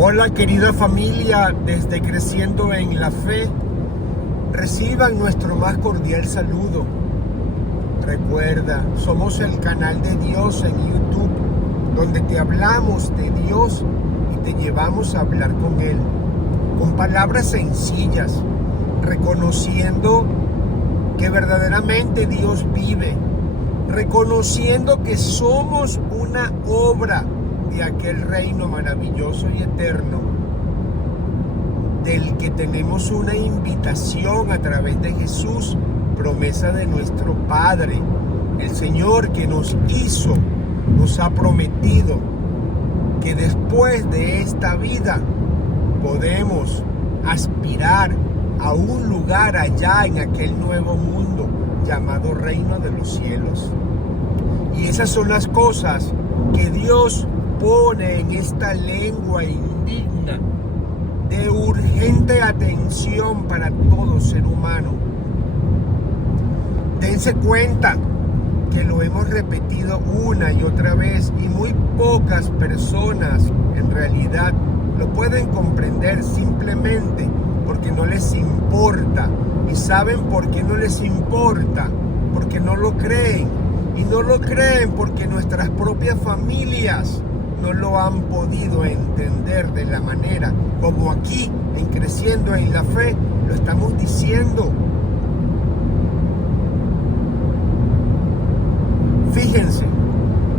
Hola querida familia, desde Creciendo en la Fe, reciban nuestro más cordial saludo. Recuerda, somos el canal de Dios en YouTube, donde te hablamos de Dios y te llevamos a hablar con Él, con palabras sencillas, reconociendo que verdaderamente Dios vive, reconociendo que somos una obra de aquel reino maravilloso y eterno, del que tenemos una invitación a través de Jesús, promesa de nuestro Padre, el Señor que nos hizo, nos ha prometido que después de esta vida podemos aspirar a un lugar allá en aquel nuevo mundo llamado Reino de los Cielos. Y esas son las cosas que Dios pone en esta lengua indigna de urgente atención para todo ser humano. Dense cuenta que lo hemos repetido una y otra vez y muy pocas personas en realidad lo pueden comprender, simplemente porque no les importa. ¿Y saben por qué no les importa? Porque no lo creen. Y no lo creen porque nuestras propias familias no lo han podido entender de la manera como aquí en Creciendo en la Fe lo estamos diciendo. Fíjense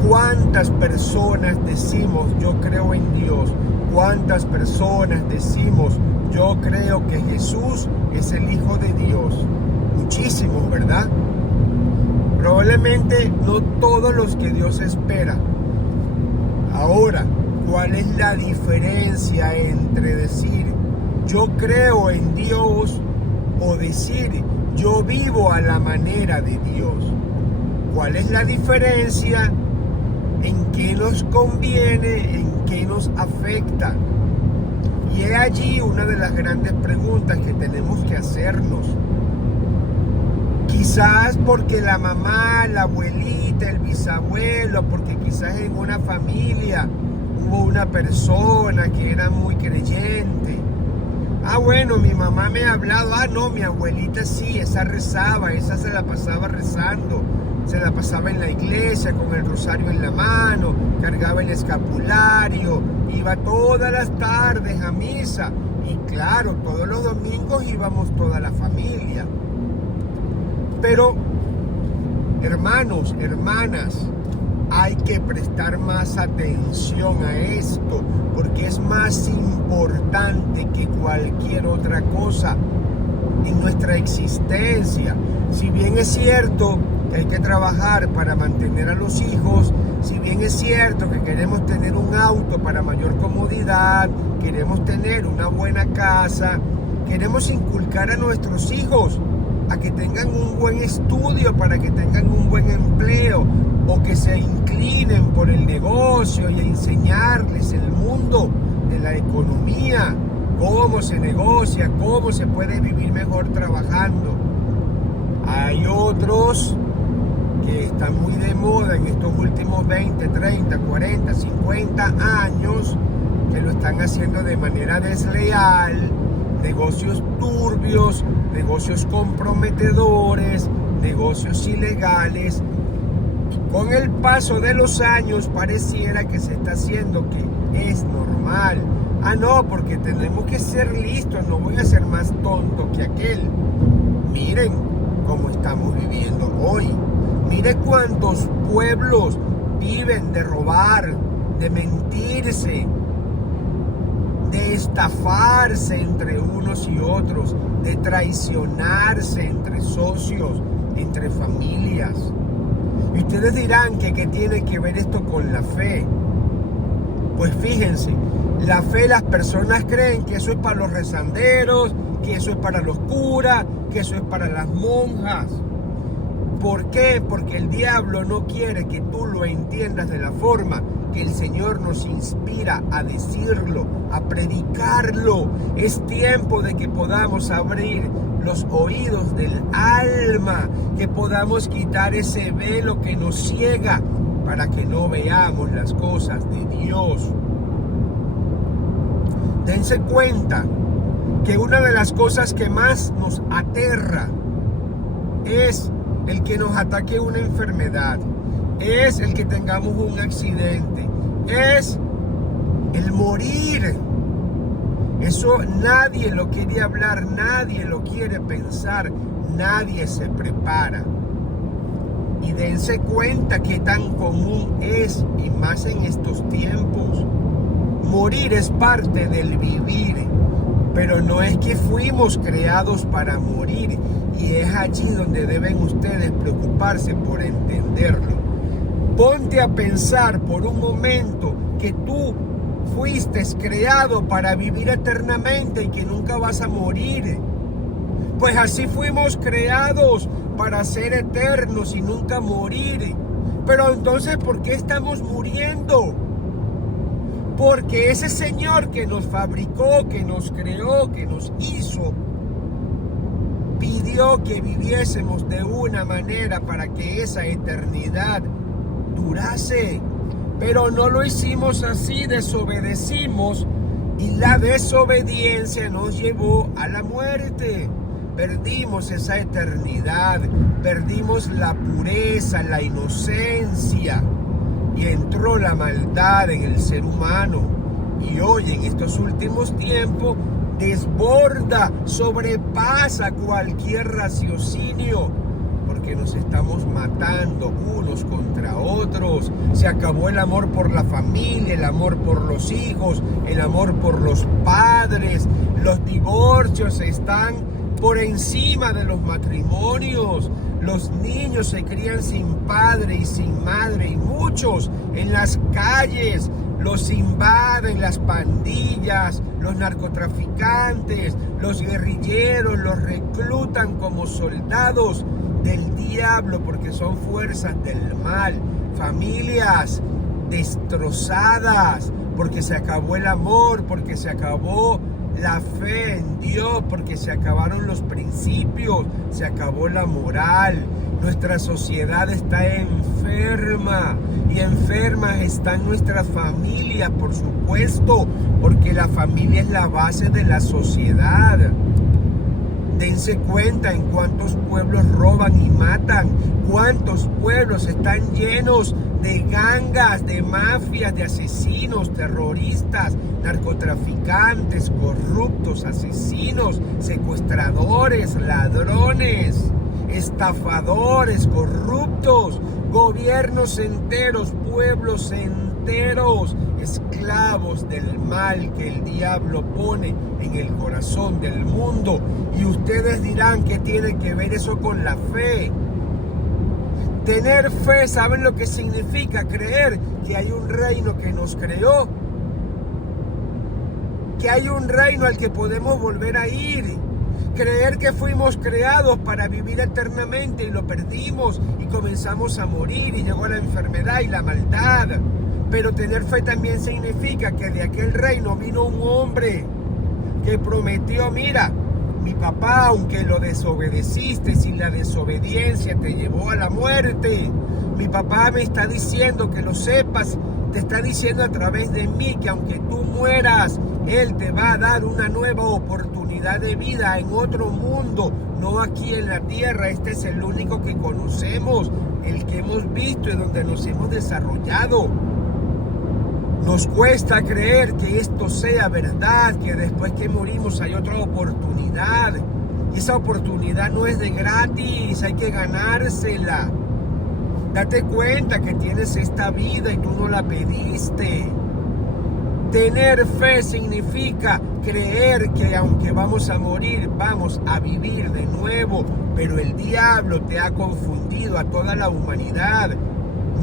cuántas personas decimos yo creo en Dios, cuántas personas decimos yo creo que Jesús es el Hijo de Dios. Muchísimos, ¿verdad? Probablemente no todos los que Dios espera. Ahora, ¿cuál es la diferencia entre decir yo creo en Dios o decir yo vivo a la manera de Dios? ¿Cuál es la diferencia? ¿En qué nos conviene? ¿En qué nos afecta? Y es allí una de las grandes preguntas que tenemos que hacernos. Quizás porque la mamá, la abuelita, el bisabuelo, porque quizás en una familia hubo una persona que era muy creyente. Bueno, mi mamá me ha hablado, no, mi abuelita sí, esa rezaba, esa se la pasaba rezando, se la pasaba en la iglesia con el rosario en la mano, cargaba el escapulario, iba todas las tardes a misa y claro, todos los domingos íbamos toda la familia. Pero, hermanos, hermanas, hay que prestar más atención a esto, porque es más importante que cualquier otra cosa en nuestra existencia. Si bien es cierto que hay que trabajar para mantener a los hijos, si bien es cierto que queremos tener un auto para mayor comodidad, queremos tener una buena casa, queremos inculcar a nuestros hijos a que tengan un buen estudio, para que tengan un buen empleo, o que se inclinen por el negocio y a enseñarles el mundo de la economía, cómo se negocia, cómo se puede vivir mejor trabajando. Hay otros que están muy de moda en estos últimos 20, 30, 40, 50 años, que lo están haciendo de manera desleal, negocios turbios, negocios comprometedores, negocios ilegales. Con el paso de los años pareciera que se está haciendo que es normal. No, porque tenemos que ser listos, no voy a ser más tonto que aquel. Miren cómo estamos viviendo hoy. Miren cuántos pueblos viven de robar, de mentirse, de estafarse entre unos y otros, de traicionarse entre socios, entre familias. Y ustedes dirán que ¿qué tiene que ver esto con la fe? Pues fíjense, la fe, las personas creen que eso es para los rezanderos, que eso es para los curas, que eso es para las monjas. ¿Por qué? Porque el diablo no quiere que tú lo entiendas de la forma que el Señor nos inspira a decirlo, a predicarlo. Es tiempo de que podamos abrir los oídos del alma, que podamos quitar ese velo que nos ciega para que no veamos las cosas de Dios. Dense cuenta que una de las cosas que más nos aterra es el que nos ataque una enfermedad, es el que tengamos un accidente, es el morir. Eso nadie lo quiere hablar, nadie lo quiere pensar, nadie se prepara. Y dense cuenta que tan común es, y más en estos tiempos. Morir es parte del vivir, pero no es que fuimos creados para morir, y es allí donde deben ustedes preocuparse por entenderlo. Ponte a pensar por un momento que tú fuiste creado para vivir eternamente y que nunca vas a morir. Pues así fuimos creados para ser eternos y nunca morir. Pero entonces, ¿por qué estamos muriendo? Porque ese Señor que nos fabricó, que nos creó, que nos hizo, pidió que viviésemos de una manera para que esa eternidad durase. Pero no lo hicimos así, desobedecimos, y la desobediencia nos llevó a la muerte. Perdimos esa eternidad, perdimos la pureza, la inocencia, y entró la maldad en el ser humano. Y hoy, en estos últimos tiempos, desborda, sobrepasa cualquier raciocinio, porque nos estamos matando unos contra otros. Se acabó el amor por la familia, el amor por los hijos, el amor por los padres. Los divorcios están por encima de los matrimonios. Los niños se crían sin padre y sin madre, y muchos en las calles los invaden las pandillas, los narcotraficantes, los guerrilleros, los reclutan como soldados del diablo porque son fuerzas del mal. Familias destrozadas porque se acabó el amor, porque se acabó la fe en Dios, porque se acabaron los principios, se acabó la moral. Nuestra sociedad está enferma, y enfermas están nuestras familias, por supuesto, porque la familia es la base de la sociedad. Dense cuenta en cuántos pueblos roban y matan, cuántos pueblos están llenos de gangas, de mafias, de asesinos, terroristas, narcotraficantes, corruptos, asesinos, secuestradores, ladrones, estafadores, corruptos, gobiernos enteros, pueblos enteros, esclavos del mal que el diablo pone en el corazón del mundo. Y ustedes dirán, ¿qué tiene que ver eso con la fe? Tener fe, ¿saben lo que significa? Creer que hay un reino que nos creó, que hay un reino al que podemos volver a ir. Creer que fuimos creados para vivir eternamente y lo perdimos y comenzamos a morir y llegó la enfermedad y la maldad. Pero tener fe también significa que de aquel reino vino un hombre que prometió, mira, mi papá, aunque lo desobedeciste, sin la desobediencia te llevó a la muerte. Mi papá me está diciendo que lo sepas, te está diciendo a través de mí que aunque tú mueras, Él te va a dar una nueva oportunidad de vida en otro mundo, no aquí en la tierra. Este es el único que conocemos, el que hemos visto y donde nos hemos desarrollado. Nos cuesta creer que esto sea verdad, que después que morimos hay otra oportunidad. Y esa oportunidad no es de gratis, hay que ganársela. Date cuenta que tienes esta vida y tú no la pediste. Tener fe significa creer que aunque vamos a morir, vamos a vivir de nuevo. Pero el diablo te ha confundido a toda la humanidad.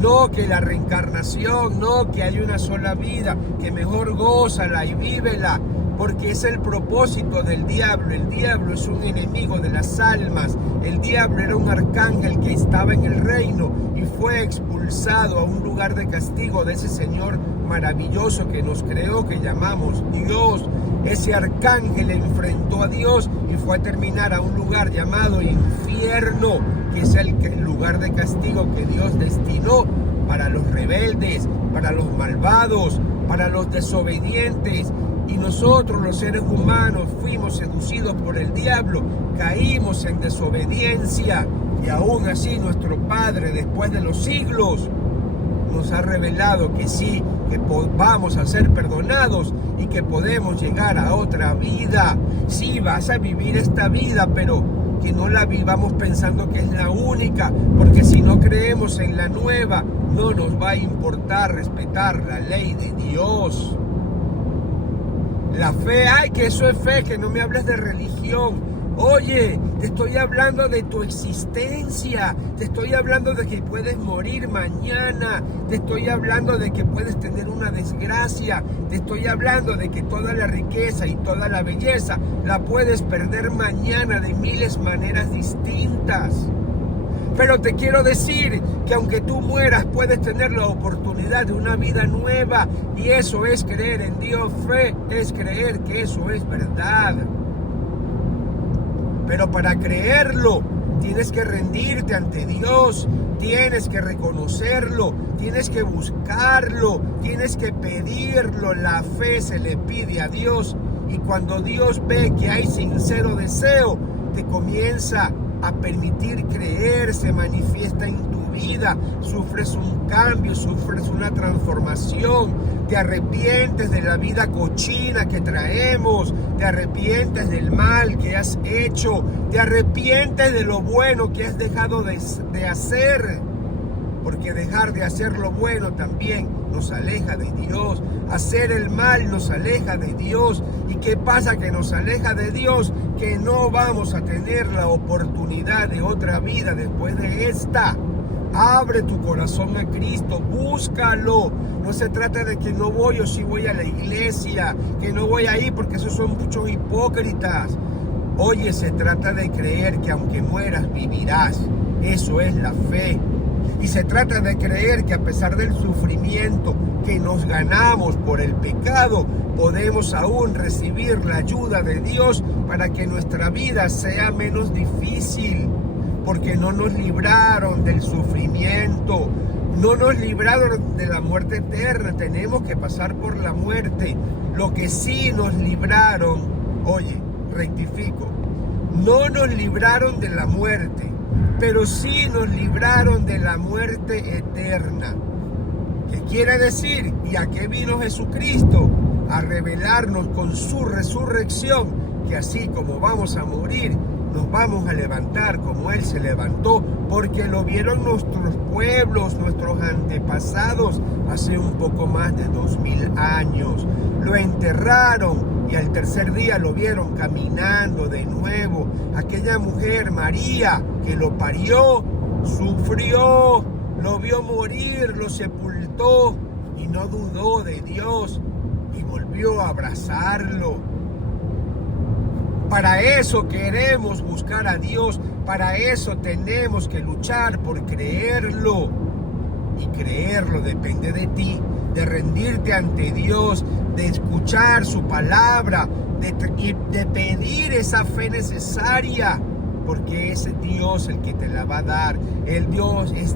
No que la reencarnación, no que hay una sola vida, que mejor gózala y vívela, porque es el propósito del diablo. El diablo es un enemigo de las almas. El diablo era un arcángel que estaba en el reino y fue expulsado a un lugar de castigo de ese Señor maravilloso que nos creó, que llamamos Dios. Ese arcángel enfrentó a Dios y fue a terminar a un lugar llamado infierno, que es el lugar de castigo que Dios destinó para los rebeldes, para los malvados, para los desobedientes. Y nosotros los seres humanos fuimos seducidos por el diablo, caímos en desobediencia y aún así nuestro Padre, después de los siglos, nos ha revelado que sí, que vamos a ser perdonados y que podemos llegar a otra vida. Sí, vas a vivir esta vida, pero que no la vivamos pensando que es la única, porque si no creemos en la nueva, no nos va a importar respetar la ley de Dios. La fe, ay, que eso es fe, que no me hables de religión. Oye, te estoy hablando de tu existencia, te estoy hablando de que puedes morir mañana, te estoy hablando de que puedes tener una desgracia, te estoy hablando de que toda la riqueza y toda la belleza la puedes perder mañana de miles maneras distintas. Pero te quiero decir que aunque tú mueras, puedes tener la oportunidad de una vida nueva, y eso es creer en Dios. Fe es creer que eso es verdad. Pero para creerlo, tienes que rendirte ante Dios, tienes que reconocerlo, tienes que buscarlo, tienes que pedirlo. La fe se le pide a Dios, y cuando Dios ve que hay sincero deseo, te comienza a permitir creer, se manifiesta en tu vida, sufres un cambio, sufres una transformación, te arrepientes de la vida cochina que traemos, te arrepientes del mal que has hecho, te arrepientes de lo bueno que has dejado de hacer, porque dejar de hacer lo bueno también nos aleja de Dios. Hacer el mal nos aleja de Dios. ¿Y qué pasa? Que nos aleja de Dios, que no vamos a tener la oportunidad de otra vida después de esta. Abre tu corazón a Cristo, búscalo. No se trata de que no voy o sí voy a la iglesia, que no voy ahí porque esos son muchos hipócritas. Oye, se trata de creer que aunque mueras vivirás. Eso es la fe. Y se trata de creer que a pesar del sufrimiento que nos ganamos por el pecado, podemos aún recibir la ayuda de Dios para que nuestra vida sea menos difícil, porque no nos libraron del sufrimiento, no nos libraron de la muerte eterna. Tenemos que pasar por la muerte. Lo que sí nos libraron, oye, rectifico, no nos libraron de la muerte, pero sí nos libraron de la muerte eterna. ¿Qué quiere decir? ¿Y a qué vino Jesucristo? A revelarnos con su resurrección, que así como vamos a morir, nos vamos a levantar como Él se levantó, porque lo vieron nuestros pueblos, nuestros antepasados, hace un poco más de 2000 años. Lo enterraron y al tercer día lo vieron caminando de nuevo. Aquella mujer, María, que lo parió, sufrió, lo vio morir, lo sepultó y no dudó de Dios y volvió a abrazarlo. Para eso queremos buscar a Dios, para eso tenemos que luchar por creerlo. Y creerlo depende de ti, de rendirte ante Dios, de escuchar su palabra, de pedir esa fe necesaria, porque es Dios el que te la va a dar. Es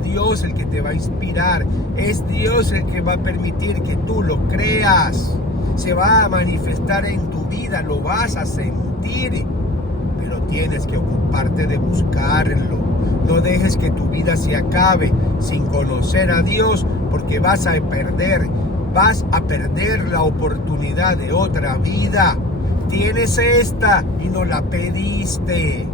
Dios el que te va a inspirar, es Dios el que va a permitir que tú lo creas. Se va a manifestar en tu vida, lo vas a sentir, pero tienes que ocuparte de buscarlo. No dejes que tu vida se acabe sin conocer a Dios, porque vas a perder la oportunidad de otra vida. Tienes esta y no la pediste.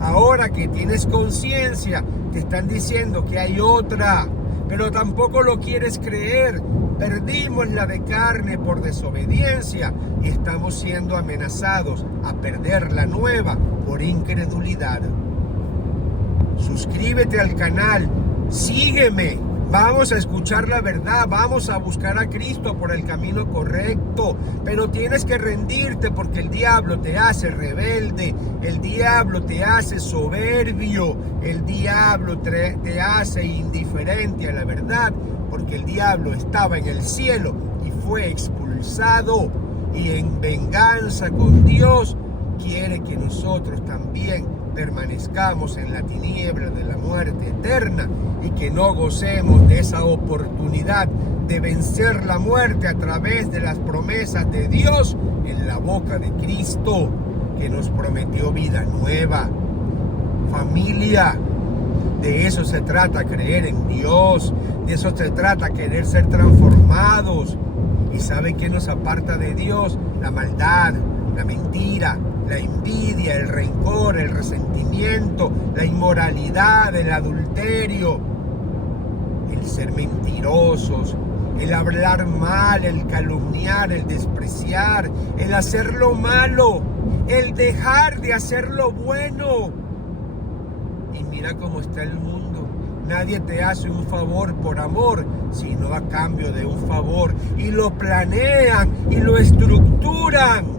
Ahora que tienes conciencia, te están diciendo que hay otra, pero tampoco lo quieres creer. Perdimos la de carne por desobediencia y estamos siendo amenazados a perder la nueva por incredulidad. Suscríbete al canal, sígueme, vamos a escuchar la verdad, vamos a buscar a Cristo por el camino correcto, pero tienes que rendirte porque el diablo te hace rebelde, el diablo te hace soberbio, el diablo te hace indiferente a la verdad, porque el diablo estaba en el cielo y fue expulsado, y en venganza con Dios quiere que nosotros también permanezcamos en la tiniebla de la muerte eterna y que no gocemos de esa oportunidad de vencer la muerte a través de las promesas de Dios en la boca de Cristo, que nos prometió vida nueva. Familia, de eso se trata creer en Dios, de eso se trata querer ser transformados. ¿Y sabe qué nos aparta de Dios? La maldad, la mentira, la envidia, el rencor, el resentimiento, la inmoralidad, el adulterio, el ser mentirosos, el hablar mal, el calumniar, el despreciar, el hacer lo malo, el dejar de hacer lo bueno. Y mira cómo está el mundo. Nadie te hace un favor por amor, sino a cambio de un favor. Y lo planean y lo estructuran.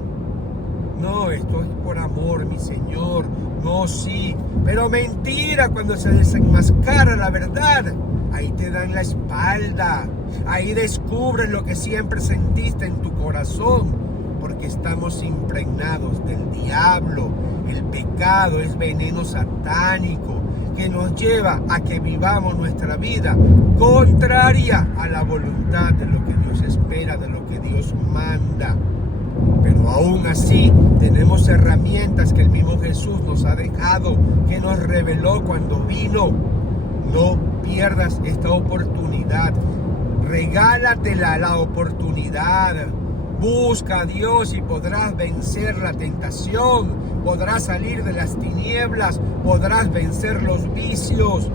No, esto es por amor, mi Señor. No, sí. Pero mentira, cuando se desenmascara la verdad, ahí te dan la espalda. Ahí descubres lo que siempre sentiste en tu corazón. Porque estamos impregnados del diablo. El pecado es veneno satánico que nos lleva a que vivamos nuestra vida contraria a la voluntad de lo que Dios espera, de lo que Dios manda. Pero aún así tenemos herramientas que el mismo Jesús nos ha dejado, que nos reveló cuando vino. No pierdas esta oportunidad. Regálatela la oportunidad. Busca a Dios y podrás vencer la tentación, podrás salir de las tinieblas, podrás vencer los vicios.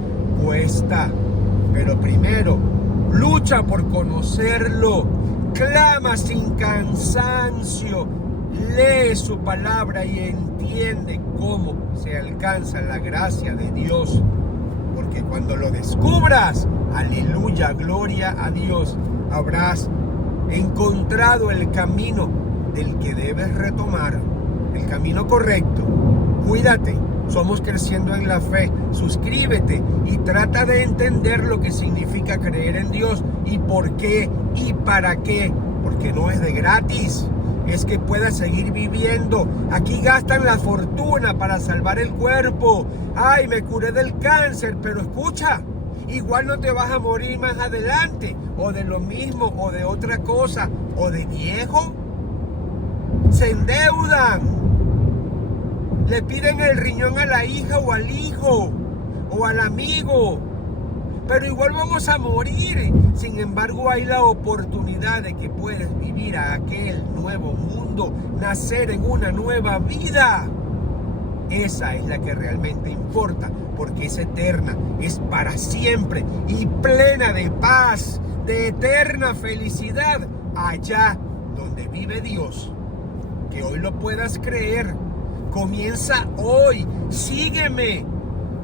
Cuesta, pero primero, lucha por conocerlo, clama sin cansancio, lee su palabra y entiende cómo se alcanza la gracia de Dios. Porque cuando lo descubras, aleluya, gloria a Dios, habrás encontrado el camino del que debes retomar, el camino correcto. Cuídate, somos Creciendo en la Fe. Suscríbete y trata de entender lo que significa creer en Dios y por qué y para qué, porque no es de gratis, es que puedas seguir viviendo. Aquí gastan la fortuna para salvar el cuerpo. Ay, me curé del cáncer, pero escucha, igual no te vas a morir más adelante, o de lo mismo, o de otra cosa, o de viejo. Se endeudan, le piden el riñón a la hija o al hijo, o al amigo, pero igual vamos a morir. Sin embargo, hay la oportunidad de que puedes vivir a aquel nuevo mundo, nacer en una nueva vida. Esa es la que realmente importa, porque es eterna, es para siempre y plena de paz, de eterna felicidad, allá donde vive Dios. Que hoy lo puedas creer. Comienza hoy, sígueme.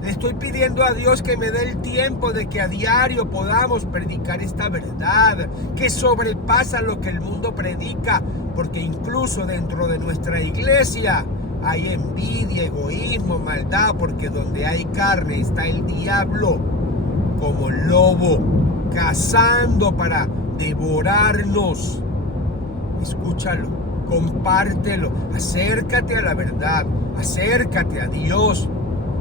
Le estoy pidiendo a Dios que me dé el tiempo de que a diario podamos predicar esta verdad que sobrepasa lo que el mundo predica, porque incluso dentro de nuestra iglesia hay envidia, egoísmo, maldad, porque donde hay carne está el diablo como lobo, cazando para devorarnos. Escúchalo, compártelo, acércate a la verdad, acércate a Dios,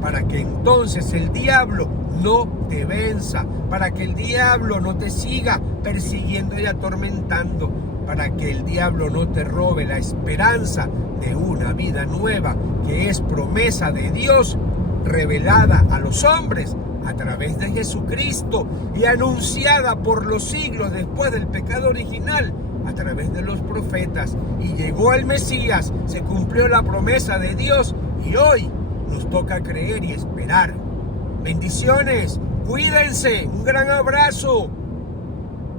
para que entonces el diablo no te venza, para que el diablo no te siga persiguiendo y atormentando, para que el diablo no te robe la esperanza de una vida nueva que es promesa de Dios revelada a los hombres a través de Jesucristo y anunciada por los siglos después del pecado original a través de los profetas. Y llegó el Mesías, se cumplió la promesa de Dios y hoy nos toca creer y esperar. Bendiciones, cuídense, un gran abrazo.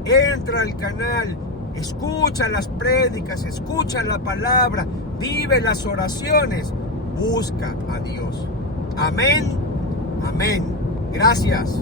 Entra al canal, escucha las prédicas, escucha la palabra, vive las oraciones, busca a Dios. Amén, amén. Gracias.